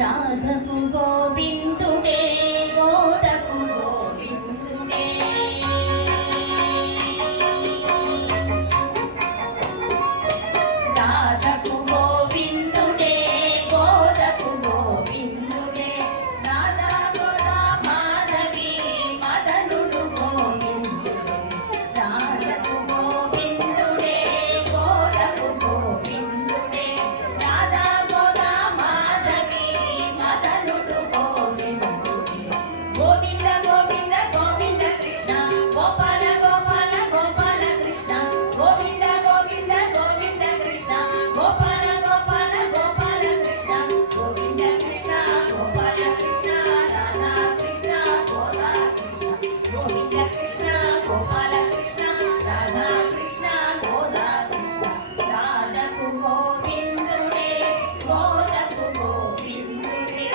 రాధకు గోవిందుడే గోదకు గోవిందుడే రాధకు గోవిందుడే గోదకు గోవిందుడే రాధా గోదా మాధవి మదనుడు గోవిందుడే రాధకు గోవిందుడే గోదకు గోవిందుడే రాధా గోదా మాధవి మదనుడు గోవిందుడే గోవింద గోవింద గోవింద కృష్ణ గోపాల గోపాల గోపాల కృష్ణ గోవింద గోవింద గోవింద కృష్ణ గోపాల గోపాల గోపాల కృష్ణ గోవింద కృష్ణ గోపాల కృష్ణ రాధా కృష్ణ గోదా కృష్ణ గోవింద కృష్ణ గోపాల కృష్ణ రాధా కృష్ణ గోదా కృష్ణ రాధకు గోవిందుడే గోదకు గోవిందుడే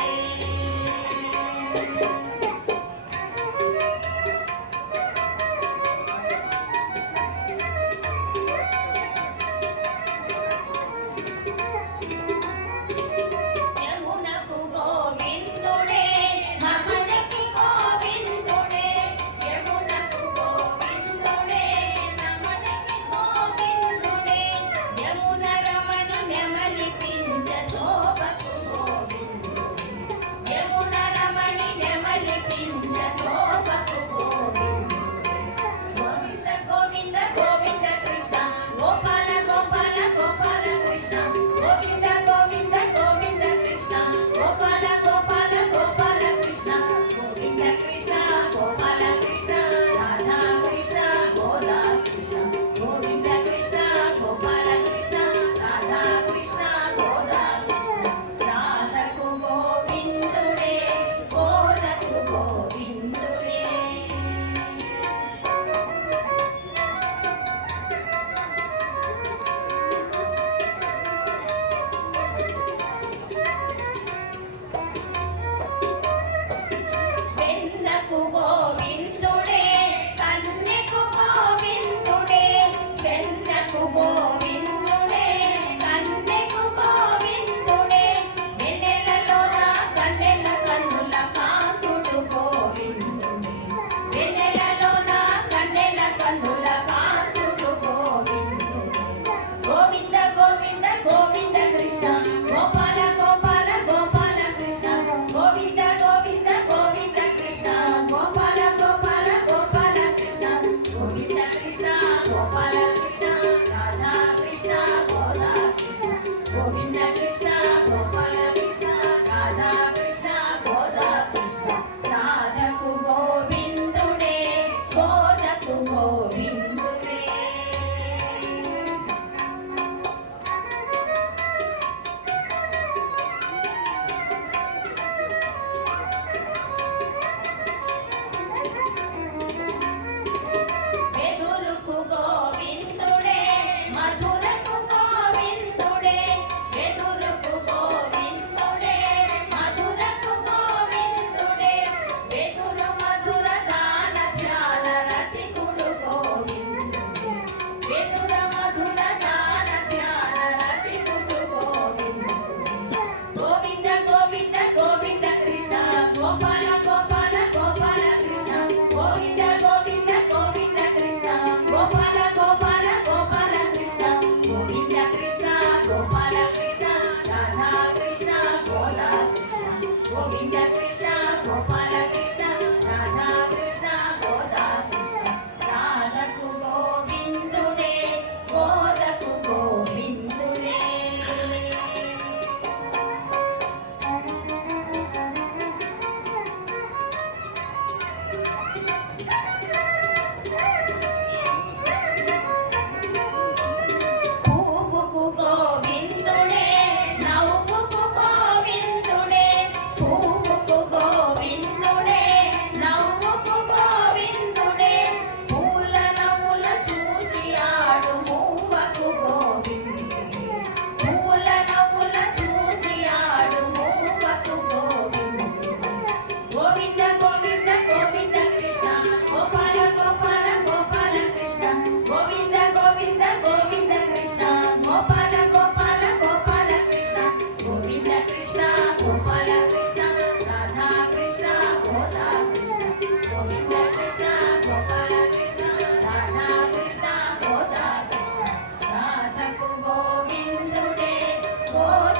యమునకు గోవిందుడే రమణకి గోవిందుడే యమునకు గోవిందుడే రమణకి గోవిందుడే యమున రమణ నెమలి పింఛ శోభకు గోవిందుడే యమున రమణి నెమలి పింఛ శోభకు గోవిందుడే గోవింద గోవింద గోవింద కృష్ణ గోపాల గోపాల గోపాల కృష్ణ గోవింద గోవింద గోవింద కృష్ణ గోపాల గోపాల గోపాల కృష్ణ గోవింద కృష్ణ గోపాల కృష్ణ రాధా కృష్ణ గోదా కృష్ణ గోవింద కృష్ణ గోపాల కృష్ణ రాధా కృష్ణ గోదా కృష్ణ రాధకు గోవిందుడే గోదకు గోవిందుడే వెన్నకు గోవిందుడే కన్నెకు గోవిందుడే వెన్నకు గోవిందుడే కన్నెకు గోవిందుడే వెన్నెలలోన కన్నెల కన్నుల కాంతుడు గోవిందుడే వెన్నెలలోన కన్నెల కన్నుల కాంతుడు గోవిందుడే గోవింద గోవింద గోవింద కృష్ణ గోపాల గోపాల గోపాల కృష్ణ గోవింద గోవింద గోవింద కృష్ణ గోపాల గోపాల గోపాల కృష్ణ గోవింద కృష్ణ గోపాల కృష్ణ రాధా కృష్ణ గోదా కృష్ణ గోవింద కృష్ణ గోపాల కృష్ణ రాధా కృష్ణ గోదా కృష్ణ రాధకు గోవిందుడే గోదకు గోవిందుడే వెదురుకు గోవిందుడే మధురకు గోవిందుడే వెదురుకు గోవిందుడే మధురకు గోవిందుడే వెదురు మధుర గాన ధ్యాన రసికుడు గోవిందుడే వెదుర మధుర గాన ధ్యాన రసికుడు గోవిందుడే గోవింద గోవింద గోవింద కృష్ణ గోపాల గోపాల గోపాల కృష్ణ గోవింద గోవింద గోవింద కృష్ణ గోపాల గోపాల గోపాల కృష్ణ గోవింద కృష్ణ గోపాల కృష్ణ రాధా కృష్ణ గోదా కృష్ణ గోవింద కృష్ణ గోపాల కృష్ణ రాధా కృష్ణ గోదా కృష్ణ రాధకు గోవిందుడే గోదకు గోవిందుడే పువ్వుకు గోవిందుడే నవ్వుకు గోవిందుడే పువ్వుకు గోవిందుడే గోవిందుడే